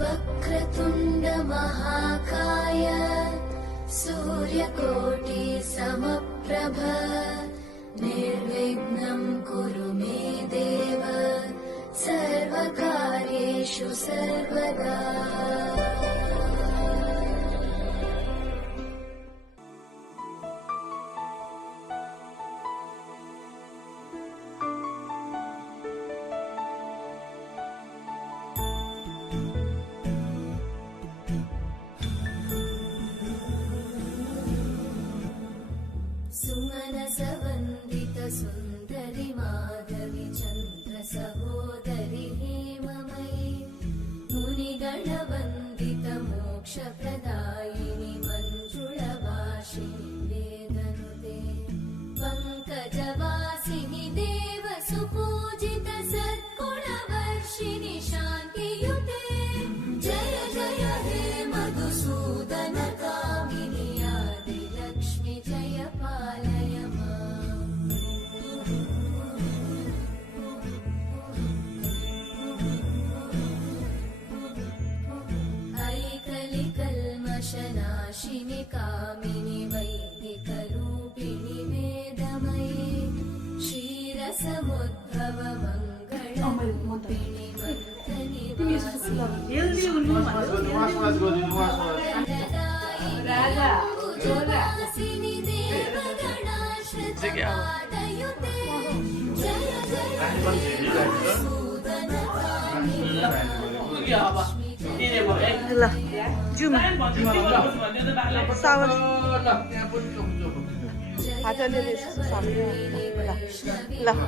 वक्रतुण्ड महाकाय सूर्यकोटि समप्रभ निर्विघ्नं कुरु मे देव सर्वकार्येषु सर्वदा। सुमनसवन्दित सुन्दरि माधवि चन्द्र सहोदरि हेममयि मुनिगणवन्दित मोक्षप्रदायिनि मञ्जुळभाषिणि वेदनुते पङ्कजवासिनि देव सुपूजित सद्गुणवर्षिणि शान्तियुते जय जय हे मधुसूदन कामिनि आदि लक्ष्मि जय पालय माम्। ऐकलिकल्मषनाशिनि कामिनि वैदिकरूपिणि वेदमयि क्षीरसमुद्भव मङ्गलरूपिणि मंत्रनिवासिनि देवगणाश्रितपादयुते जय जय Lah, jom. Sawal. Ada di samping. Lah.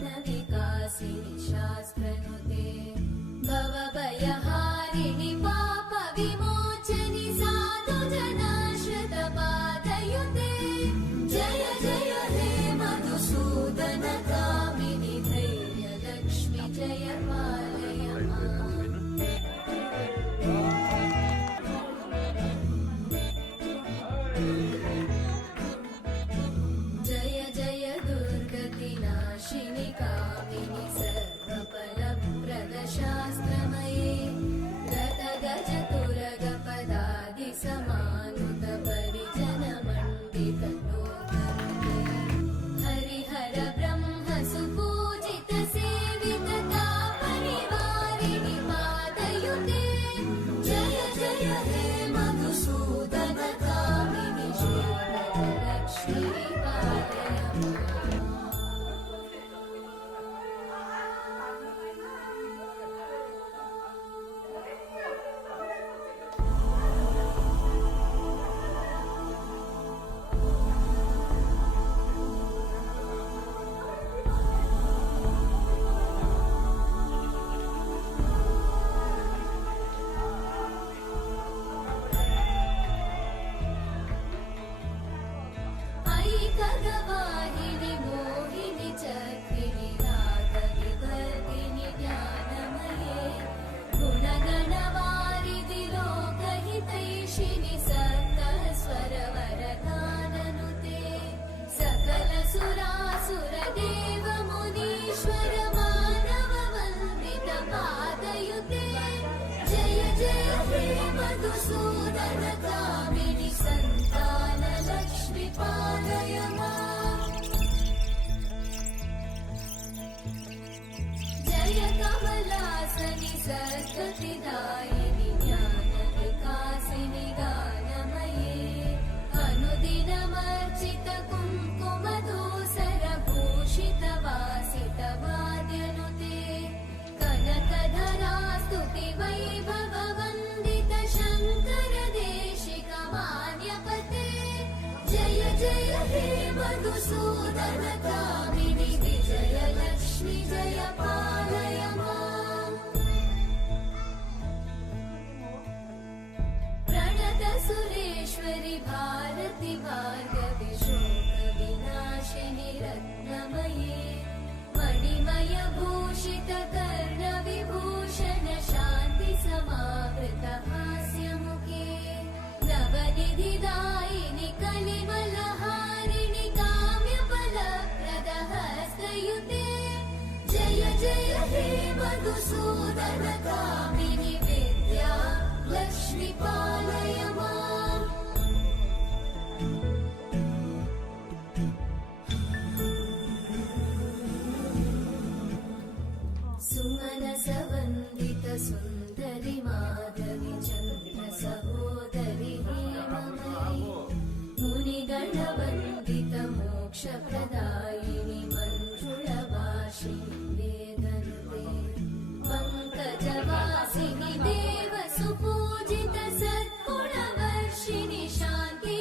ज्ञानविकासिनि शास्त्रनुते भवभयहारिणि पाप विमोचनि साधुजनाश्रितपादयुते जय जय हे मधुसूदन कामिनि धैर्यलक्ष्मि जय पालय माम्। जय जय दुर्गतिनाशिनि कामिनि सर्वफलप्रद शास्त्रमये रतगजतुरगपदादि समानुत परिजनमण्डित लोकनुते हरिहर ब्रह्म सुपूजित सेवित तापनिवारिणि पादयुते जय जय हे मधुसूदन कामिनि श्रीलक्ष्मि पालय ऐकगवाहिनि मोहिनि चक्रिणि रागविवर्धिनि ज्ञानमये गुणगणवारिधि लोकहितैषिणि सप्तस्वरवरदाननुते सकल सुरासुर देव मुनीश्वर मानव वन्दित पादयुते जय जय हे मधुसूदन कामिनि सन्तान लक्ष्मि पालय माम्। जय कमलासनि सद्गतिदायिनि ज्ञानविकासिनि गानमये अनुदिनमर्चित कुङ्कुमधूसर भूषित वासित वाद्यनुते कनकधरा स्तुति वैभव वन्दित शङ्कर देशिक मान्यपते जय जय हे मधुसूदन कामिनि विजय लक्ष्मि जय पालय माम्। प्रणत सुरेश्वरि भारति भार्गवि शोक विनाशिनि रत्नमये मणिमय भूषित कर्ण विभूषण शान्ति समावृत हास्यमुखे नवनिधिदायिनि कलिमलहारिणि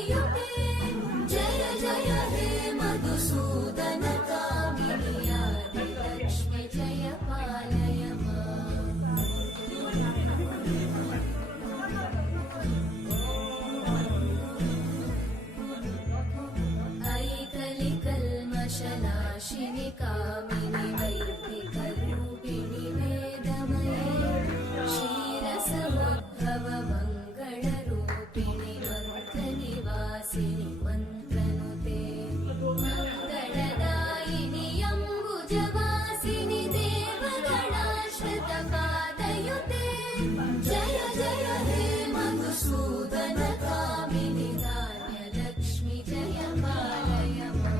पादयुते जय जय हे मधुसूदन कामिनि आदिलक्ष्मि जय पालय माम् ऐ कलिकल्मषनाशिनि कामिनि वैदिकरूपिणि वेदमये क्षीरसमुद्भव मङ्गलरूपिणि मन्त्रनिवासिनि मन्त्रनुते मङ्गलदायिनि अम्बुजवासिनि देवगणाश्रितपादयुते जय जय हे मधुसूदन कामिनि धान्यलक्ष्मि जय पालय माम्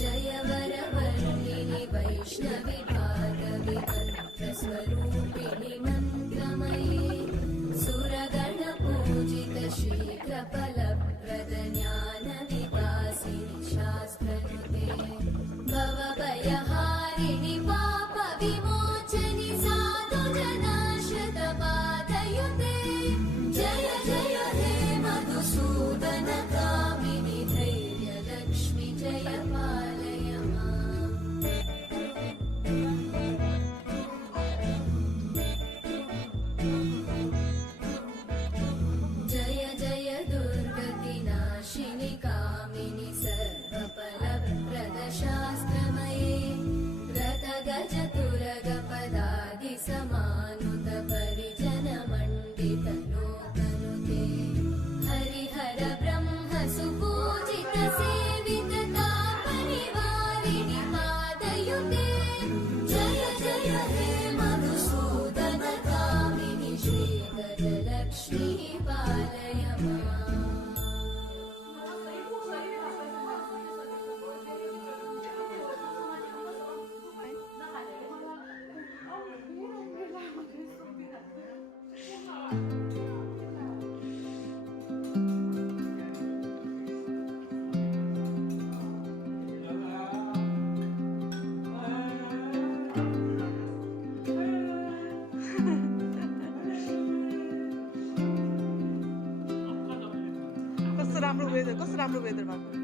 जय वरवर्णिनि वैष्णवि भार्गवि मन्त्रस्वरूपिणि मन्त्रमये सुरगणपूजित शीघ्रफलप्रद ज्ञानविकासिनि शास्त्रनुते भवभयहारिणि पापविमोचनि साधुजनाश्रितपादयुते जय जय हे मधुसूदन कामिनि धैर्यलक्ष्मि जय पालय माम् जय जय दुर्गतिनाशिनि कामिनि सर्वफलप्रदशास्त्रमये रथगजतुरगपदादिसमानुत परिजनमण्डितलोकनुते हरिहर ब्रह्म सुपूजित सेवित तापनिवारिणि पादयुते जय जय हे मधुसूदन कामिनि श्रीगजलक्ष्मी पालय माम् कस्तो राम्रो वेदर भएको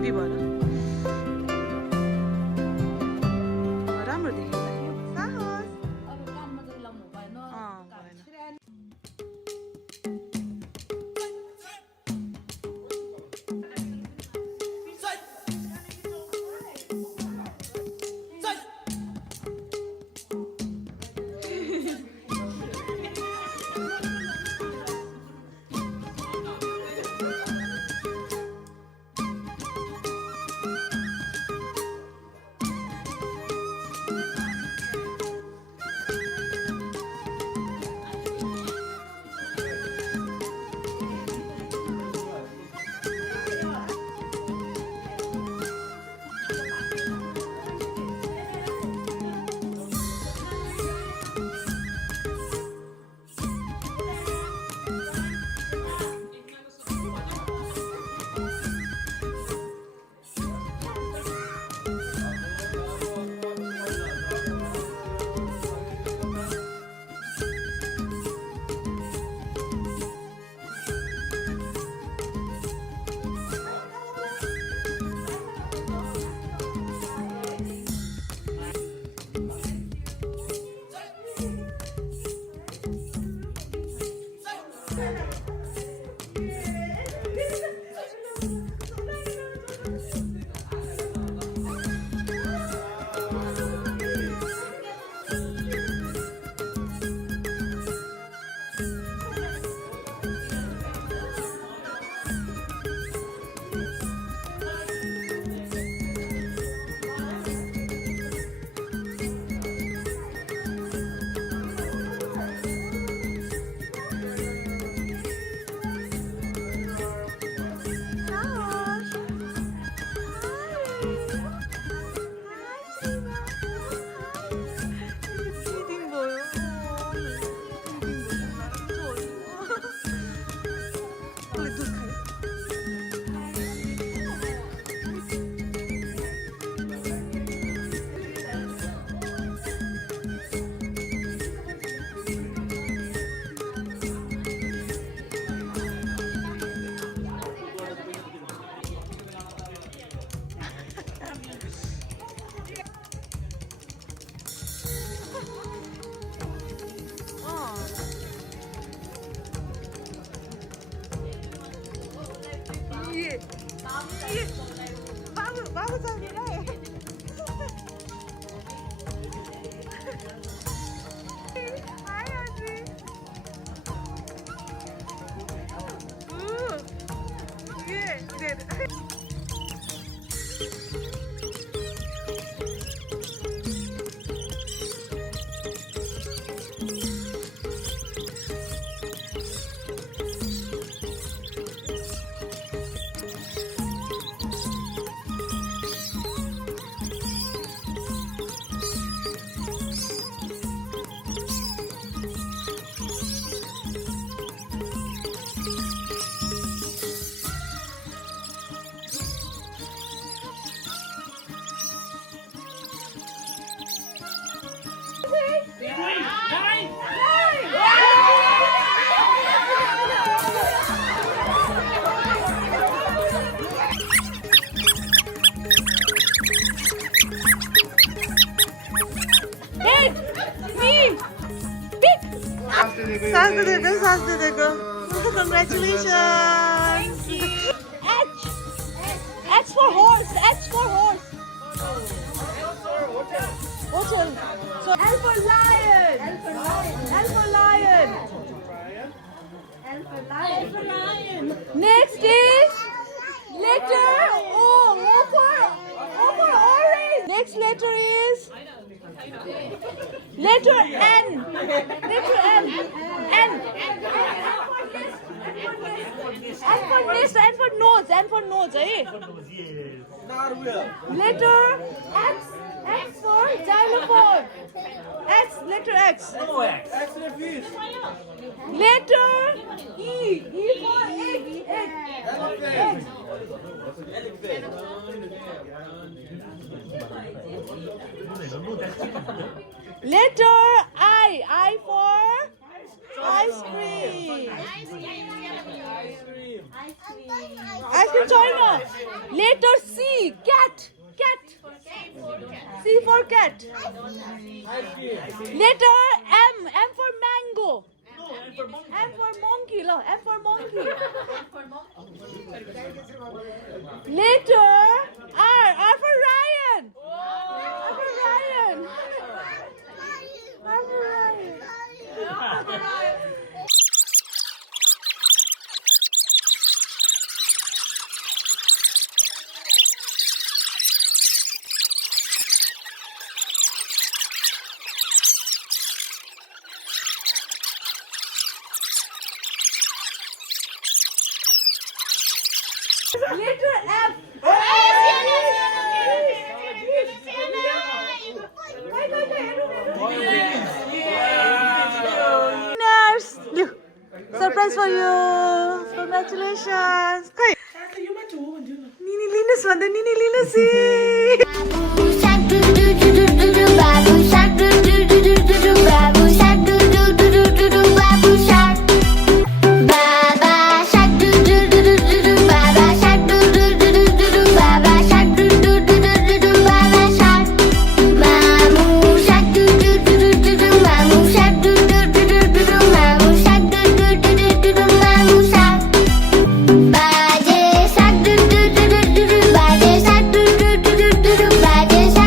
हेभी भएर राम्रो देखिँदैन साहस भएन बाबु साथीलाई हाय आजी ये सास दे देखो congratulations H for horse. H for horse. Hotel. So L for lion. L for lion. L for lion. L for lion. L for lion. Next is letter O. O for orange. Next letter is letter N. Letter N. N. And for nest, and for nose, and for nose, eh? Letter X, X for xylophone. X, letter X. Letter E, E for egg, egg. Letter I for ice cream. Ice cream China. Letter C. Cat. Cat. C for cat. Letter M. M for mango. M for monkey. Lo. M for monkey. Letter R. R for Ryan. R for Ryan. R for Ryan. Letter F. Winners! Look, surprise for you. Congratulations. Kai. Nini Linus भन्दा Nini Linus. Babu shark do do do do do do. Babu shark do do do do do do. Babu shark do do do do do do. Babu shark. Baba shark do do do do do do. Baba shark do do do do do do. Baba shark do do do do do do. Baba shark. Mamu shark do do do do do do. Mamu shark do do do do do do. Mamu shark do do do do do do. Mamu shark. Baje shark do do do do do do. Baje shark do do do do do do. Baje shark.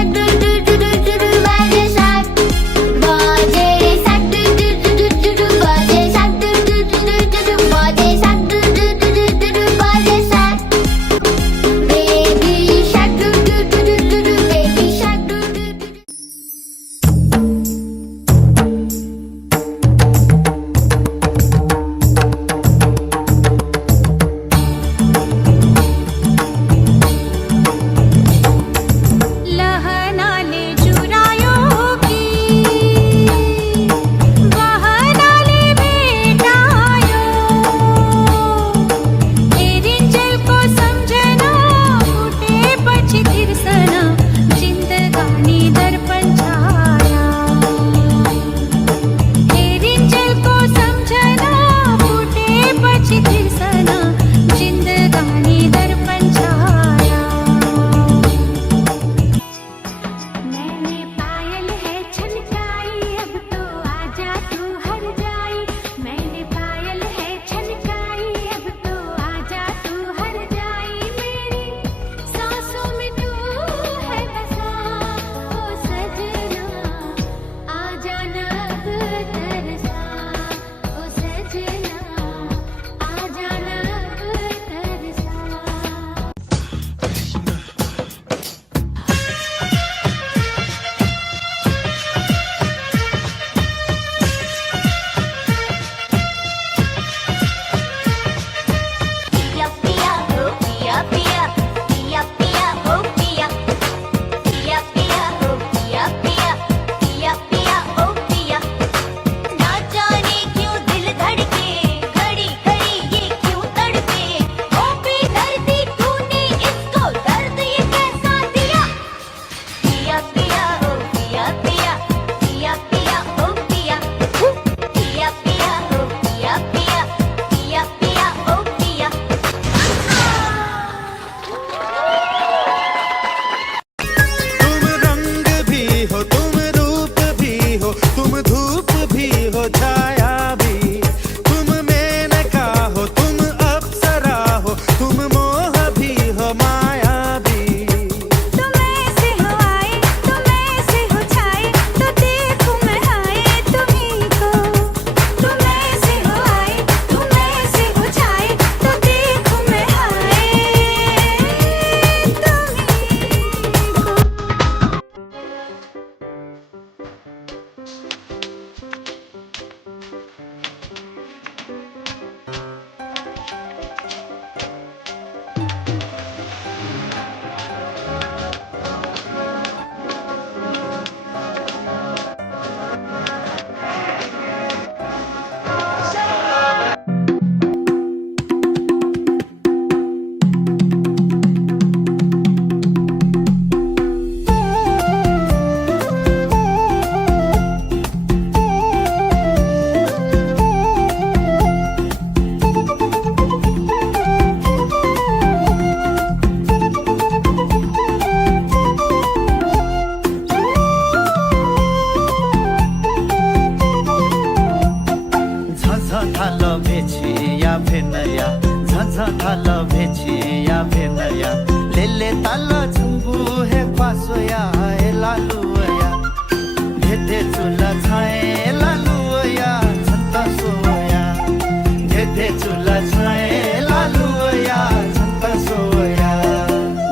भेछिया भेनया ले ले ताला झुंगू है पासोया ए लालुया धेधे चुला छाए लालुया छन्ता सोया धेधे चुला छाए लालुया छन्ता सोया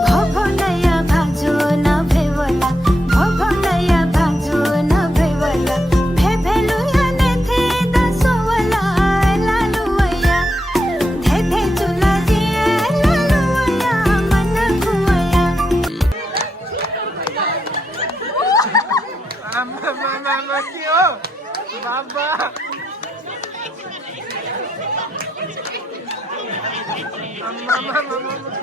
भभनया भाजो न भेवला भभनया भाजो न भेवला भेभेलुया नेथे दसोवला लालुया धेधे चुला जिए लालुया मन खुया Mama, kio. Baba. Mama.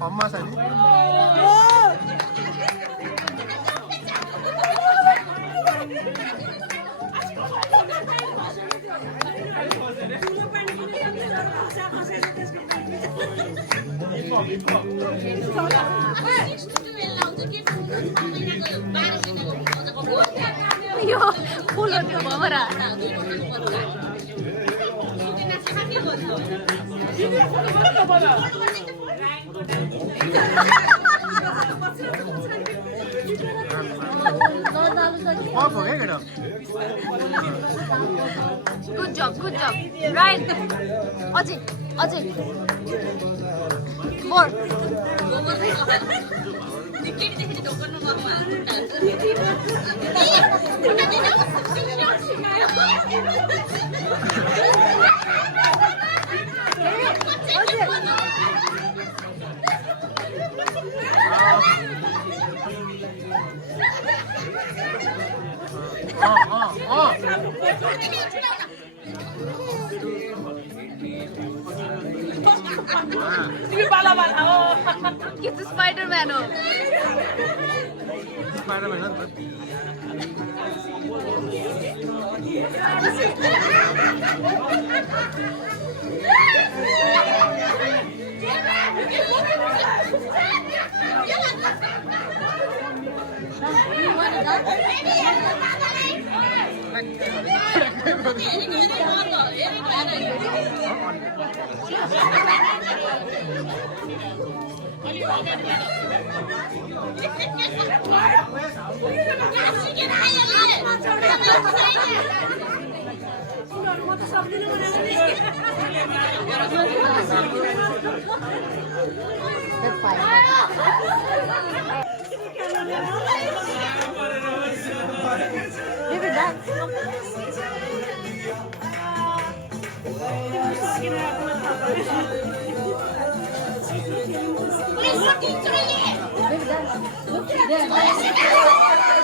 엄마साठी यो फुल त्यो भमरा Good job. Right. Ajay. More. तिमी बाला बाला हो के चाहिँ स्पाइडरम्यान हो स्पाइडरम्यान हो नि त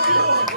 Look,